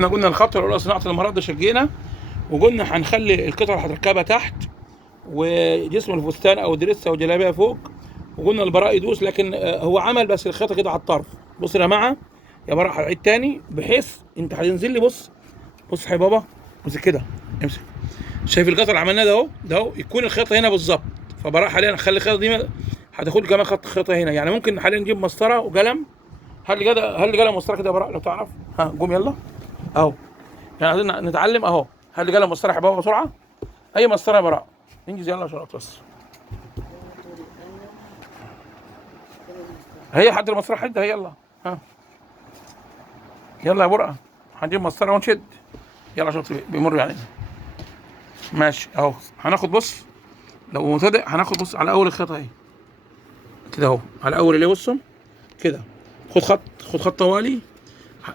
احنا قلنا الخطوه الاولى صناعه المرد شقينا، وقلنا هنخلي القطعه اللي هتركبها تحت وجسم الفستان او دريس او جلابيه فوق، وقلنا البراء يدوس، لكن هو عمل بس الخيطه كده على الطرف. بص يا جماعه، يا براء هعيد تاني بحيث انت هتنزل لي. بص بص يا بابا، امسك كده، امسك. شايف القطع اللي عملناه ده اهو، ده اهو يكون الخيطه هنا بالظبط. فبراء حاليا هنخلي الخيطه دي هتاخد كمان خيطه هنا، يعني ممكن حاليا نجيب مسطره وقلم. هات لي قلم مسطره كده يا براء لو تعرف. ها قوم يلا اهو، يعني عايزين نتعلم اهو. هات لي قلم مسطره يا بابا بسرعه، اي مسطره يا براء، انجز يلا عشان بس. هي حد المسطره حد، هي يلا. ها يلا يا برقه، هنجيب مسطره ونشد يلا عشان بيمر يعني. ماشي اهو، هناخد بص، لو مبتدئ هناخد بص على اول الخيط اهي كده اهو، على اول اللي بصوا كده. خد خط، خد خط طوالي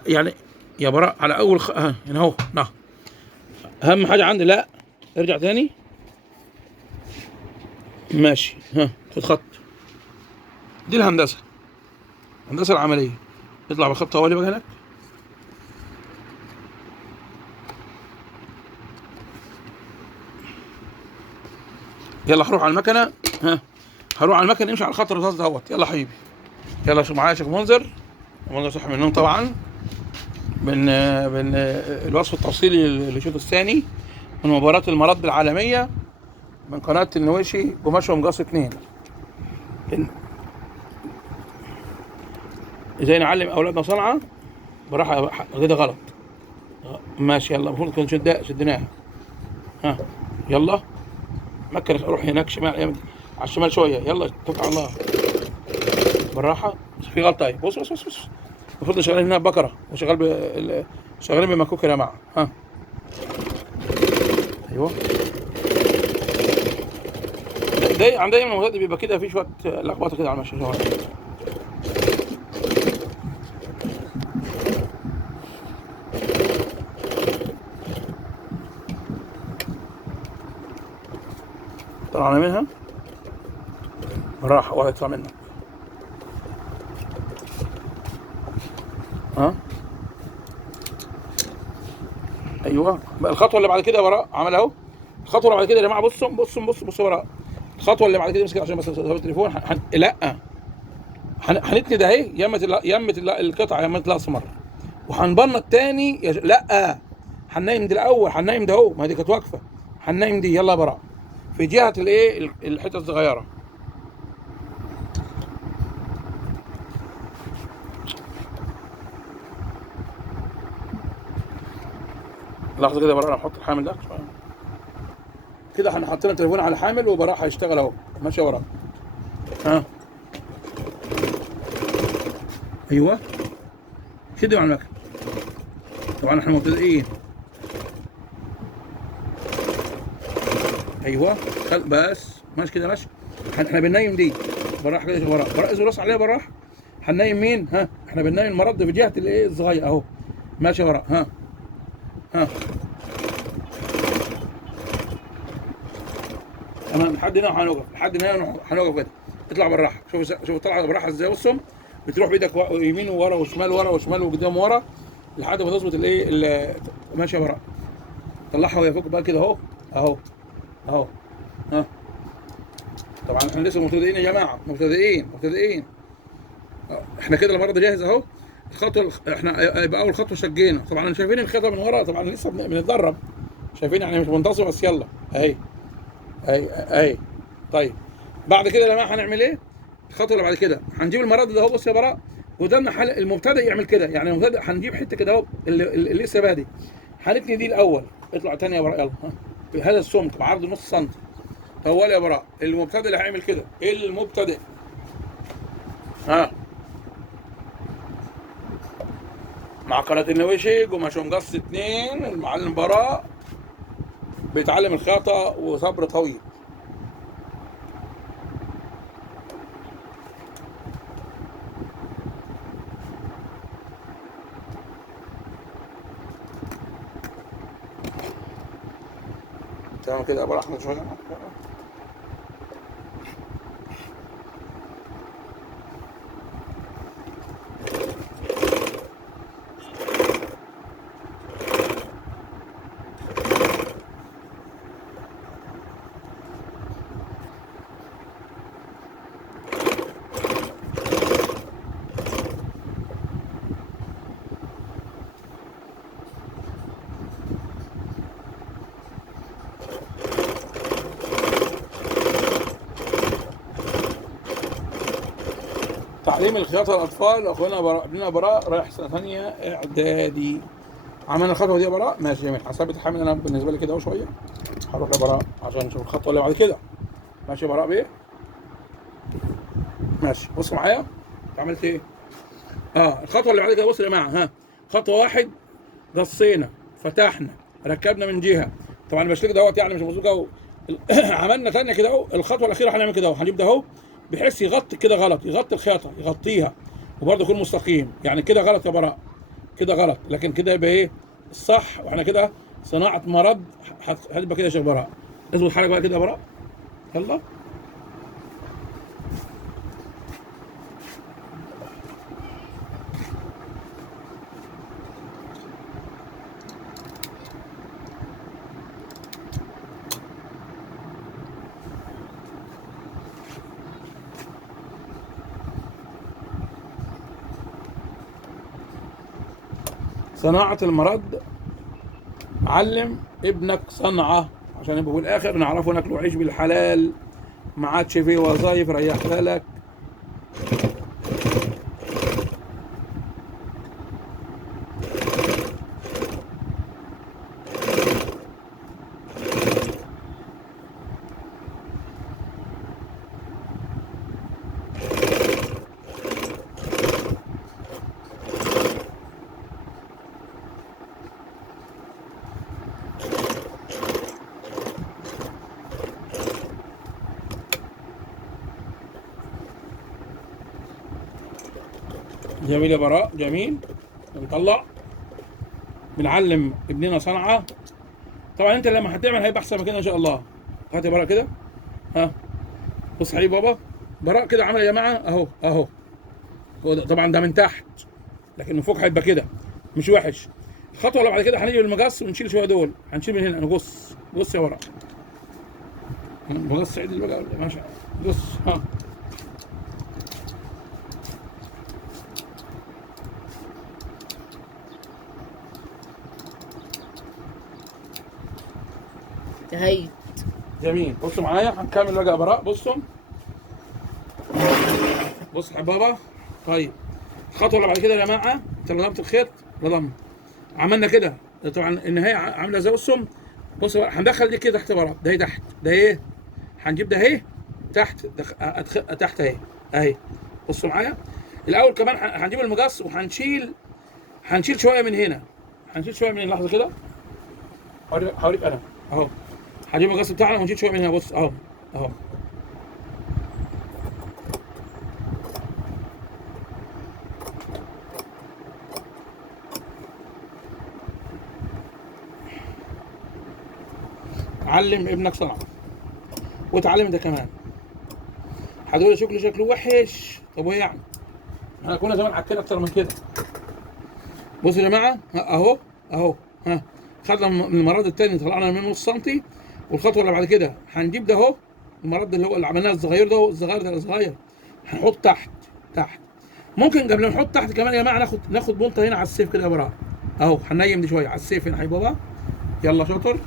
يعني يا براء على اول ها هنا اهو. نعم، اهم حاجه عندي، لا ارجع تاني. ماشي، ها خد خط. دي الهندسه، الهندسه العمليه. اطلع بخط طوالي بقى هناك. يلا هروح على المكنه. ها هروح على المكنه، امشي على الخط الرصاص دهوت. يلا حبيبي، يلا شوف معايا شيخ منذر. منذر صح من النوم طبعا. من الوصف التفصيلي للشوط الثاني من مباراة المرد العالمية من قناة النويشي قماش ومقص 2. ازاي نعلم اولادنا صنعة براحة كده غلط. ماشي يلا، المفروض كنا شدناها. ها يلا مكن، روح هناك شمال، على الشمال شوية. يلا توكل على الله بالراحة، في غلطة اهي. بص بص بص بص، المفروض شغالين هنا بكرة شغالين بمكوك يا جماعة. ها ايوه، دايما الموضوع بيبقى كده في شويه لخبطه كده على المشي. طلعنا منها بالراحه ولا يطلع منك. ها ايوه، الخطوه اللي بعد كده وراء عمل اهو. الخطوه اللي بعد كده يا جماعه، بصوا وراء. الخطوه اللي بعد كده امسك عشان بس التليفون. لا هنتند اهي، يمه القطعه، يمه الاسمر، وهنبنط تاني لا هننايم دي الاول، هننايم ده اهو، ما دي كانت واقفه. هننايم دي يلا يا براء في جهه الايه الحته الصغيره. لحظه كده يا براء، انا هحط الحامل ده كده. احنا حاطين التليفون على حامل وبراء هيشتغل اهو. ماشي يا براء. ها ايوه، شد مع المكن. طبعا احنا مبتدئين. ايوه بس ماشي كده ماشي. احنا بننايم دي براح كده. شوف براح اذا راس عليها براح. هننايم مين؟ ها احنا بننايم المرد في جهه الايه الصغير اهو. ماشي يا براح. ها تمام، لحد هنا هنوقف، لحد هنا هنوقف كده. اطلع بالراحه، شوف طلع بالراحه ازاي. بصهم بتروح بايدك يمين وورا وشمال، ورا وشمال وقدام ورا لحد ما تظبط الايه. ماشي يا براء، طلعها وهي فوق بقى كده اهو. اهو ها. طبعا احنا لسه مبتدئين يا جماعه، مبتدئين. احنا كده المره جاهز اهو. الخطوه احنا يبقى اول خطوه شقينا. طبعا شايفين الخطوه من ورا، طبعا لسه بنتدرب. شايفين يعني مش منتصف بس. يلا اهي. طيب بعد كده يا جماعه هنعمل ايه؟ الخطوه اللي بعد كده هنجيب المرد ده اهو. بص يا براء، قدامنا حل المبتدئ يعمل كده، يعني المبتدئ هنجيب حته كده اهو اللي لسه بادئ. هنتني دي الاول. اطلع تاني يا براء يلا. بهذا السمك بعرض نص سنتي. طوال يا براء. المبتدئ اللي هيعمل كده، المبتدئ. ها مع قناة النويشي قماش ومقص 2. المعلم براء بيتعلم الخياطة وصبر طويل. تمام كده يا براء، احمد شوية. تعليم الخياطة للأطفال. أخونا براء ابننا براء رايح سنة ثانية إعدادي. عملنا الخطوة دي يا براء؟ ماشي جميل. حسب التحمل أنا بالنسبة لي كده أهو شوية. هروح لبراء عشان نشوف الخطوة اللي بعد كده. ماشي يا براء بيه؟ ماشي. بصوا معايا. أنت عملت إيه؟ الخطوة اللي بعد كده بصوا يا جماعة. خطوة واحد، قصينا، فتحنا، ركبنا من جهة. طبعا المشلك دوت يعني مش مظبوط أهو. عملنا ثانية كده أهو. الخطوة الأخيرة هنعمل كده أهو. هنجيب ده أهو بحيث يغطي كده غلط، يغطي الخياطة، يغطيها وبرضه يكون مستقيم. يعني كده غلط يا براء، كده غلط، لكن كده يبقى ايه الصح. واحنا كده صناعة مرض. هتبقى كده يا شيخ براء. اظبط حالك بقى كده يا براء. يلا. صناعة المرض. علم ابنك صنعة عشان يبقى في الاخر نعرفه ناكل وعيش بالحلال. ما عادش فيه وظايف. ريح بالك. جميل يا براء جميل. نطلع. بنعلم ابننا صنعة. طبعا انت لما هتعمل هيبقى احسن من كده ان شاء الله. هات يا براء كده. بص حبيبي بابا. براء كده عمل يا جماعه اهو اهو. هو ده طبعا ده من تحت، لكن من فوق هيبقى كده مش وحش. الخطوه اللي بعد كده هنيجي بالمقص ونشيل شويه دول. هنشيل من هنا نقص. بص يا براء. مقص عدل بقى ماشي. بص هي جميل. بصوا معايا هنكمل بقى يا براء. بصوا بص يا بابا. طيب الخطوه اللي بعد كده يا جماعه. انت لضمت الخيط لضم. عملنا كده. طبعا النهايه عامله زي بص بقى هندخل دي كده تحت براء. ده ايه تحت؟ ده ايه؟ هنجيب ده اهي تحت. تحت اهي اهي. بصوا معايا. الاول كمان هنجيب المقص وهنشيل. هنشيل شويه من هنا. هنشيل شويه من هنا. لحظه كده. هوريك انا اهو. هنجيب المقص بتاعنا ونشيل شويه من هنا. بص اهو اهو. علم ابنك صنعة وتعلم انت كمان. هتقول شكله وحش. طب وايه يعني؟ احنا كنا زمان حكينا اكتر من كده. بصوا يا جماعه اهو اهو. خدنا من المرض الثاني طلعنا منه نص سنتي. والخطوه اللي بعد كده هنجيب ده اهو. المرض اللي هو اللي عملناه الصغير ده الصغير ده الصغير هنحط تحت. ممكن قبل ما نحط تحت كمان يا جماعه ناخد بولطه هنا على السيف كده يا براء اهو. هننيم دي شويه على السيف هنا. حبيبي بابا يلا شاطر.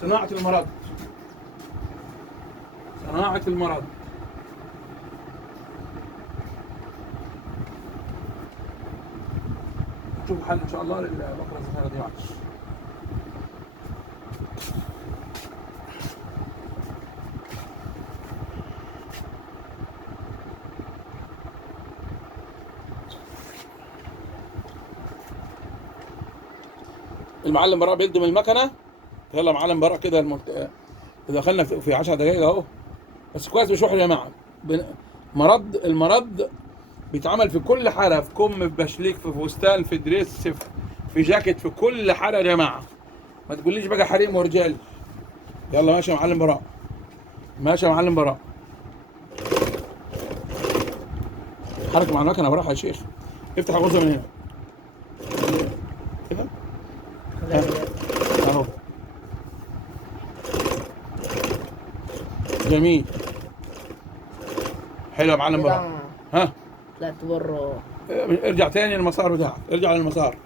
صناعة المرض. صناعة المرض. نشوف حل ان شاء الله للبقرة الصغيرة دي. معلش. المعلم براء بيخدم المكنة. يلا معلم براء كده دخلنا في 10 دقايق اهو. بس كويس مش وحش يا جماعه. المرض بيتعمل في كل حاله. في كم، في بشليك، في فستان، في دريس، في جاكيت، في كل حاله يا جماعه. ما تقوليش بقى حريم ورجال. يلا ماشي يا معلم براء. ماشي يا معلم براء. حرك مع المكنه براء يا شيخ. افتح الغرزه من هنا كده اهو. جميل. حلو يا معلم براء. لا تبر. ارجع تاني للمسار بتاعك. ارجع للمسار.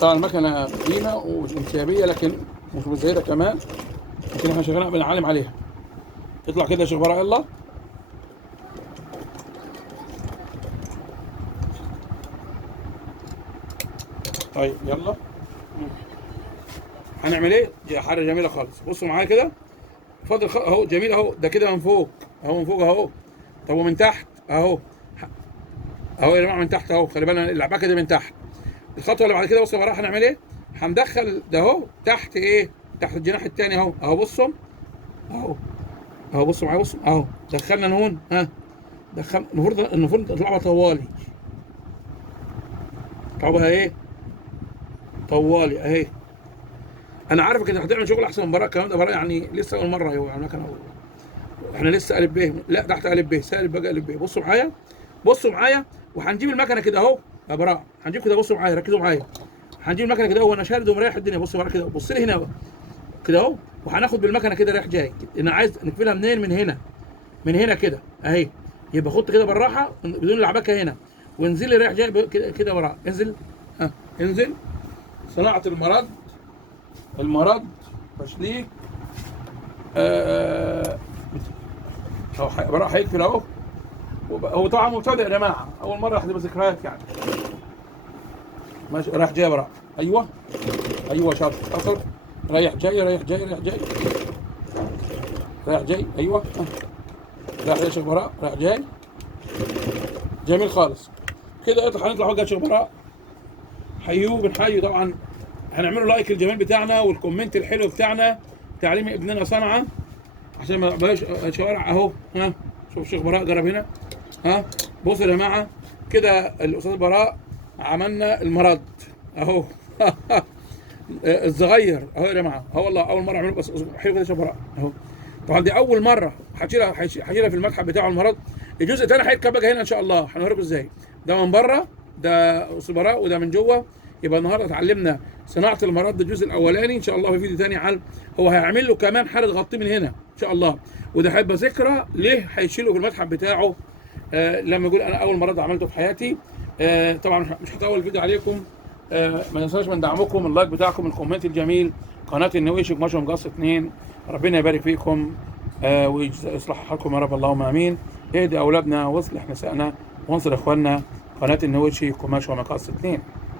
طبعا المكنه قديمه وانسيابيه لكن مش مزيده كمان، لكن احنا شغالين بنعلم عليها. اطلع كده يا شيخ براء يلا. طيب يلا هنعمل ايه؟ دي حاجه جميله خالص. بصوا معايا كده، فاضل اهو جميل اهو، ده كده من فوق اهو، من فوق اهو. طب ومن تحت اهو، اهو يا جماعه من تحت اهو، خلي بالنا اللعبكه دي من تحت. الخطوه اللي بعد كده بصوا بقى هنعمل ايه؟ هندخل ده اهو تحت ايه؟ تحت الجناح الثاني اهو، اهو بصوا اهو، اهو بصوا معايا بصوا اهو، دخلنا نون ها، دخل المفروض تطلعوا طوالي، طلعوها ايه؟ طوالي اهي. انا عارفك انت هتعمل شغل احسن من براء، الكلام ده براء يعني لسه اول مره هو يعني كان احنا لسه الف ب، لا تحت الف ب، سالب بقى الف ب. بصوا معايا، بصوا معايا، وهنجيب المكنه كده اهو يا براء، هنجيب كده بصوا معايا ركزوا معايا، هنجيب المكنه كده اهو وانا شارد ومريح الدنيا. بصوا معايا كده، بص لي هنا بقى كده اهو، وهناخد بالمكنه كده رايح جاي. انا عايز نقفلها منين؟ من هنا، من هنا كده اهي. يبقى خد كده بالراحه بدون العبكه هنا، وانزل لي رايح جاي كده كده براء، انزل ها انزل. صناعه المرد، المرد تشليك هو براء هيقفل اهو. هو طبعا مبتدئ يا جماعه، اول مره هتبقى ذكريات يعني. ماشي رايح جاي براء، ايوه ايوه شاطر شاطر، رايح جاي رايح جاي رايح جاي رايح جاي، ايوه رايح جاي شيخ براء، رايح جاي، جميل خالص كده. هنطلع بقى يا شيخ براء، حيوه بنحيي طبعا، هنعملوا لايك الجميل بتاعنا والكومنت الحلو بتاعنا، تعليم ابننا صنعه عشان ما يبقاش شوارع اهو. ها شوف الشيخ براء جرب هنا، ها بصوا يا جماعه كده الاستاذ براء عملنا المرد اهو الصغير اهو يا جماعه اهو، والله اول مره اعمله بس حلو كده يا شيخ براء اهو. طبعا دي اول مره هشيلها في المتحف بتاعه المرد. الجزء الثاني هيركب بقى هنا ان شاء الله، هنوريكم ازاي. ده من بره ده استاذ براء وده من جوه. يبقى النهارده اتعلمنا صناعه المرد الجزء الاولاني، ان شاء الله في فيديو ثاني على هو هيعمل له كمان حاله تغطيه من هنا ان شاء الله، وده هيبقى ذكرى ليه هيشيله في المتحف بتاعه. لما يقول انا اول مرد عملته في حياتي. طبعا مش هطول الفيديو عليكم. ما ننساش من دعمكم، اللايك بتاعكم، الكومنت الجميل، قناه النويشي قماشه مقص 2. ربنا يبارك فيكم ويصلح حالكم يا رب، اللهم امين. اهدي اولادنا واصلح نسائنا وانصر اخواننا. قناه النويشي قماشه مقص 2.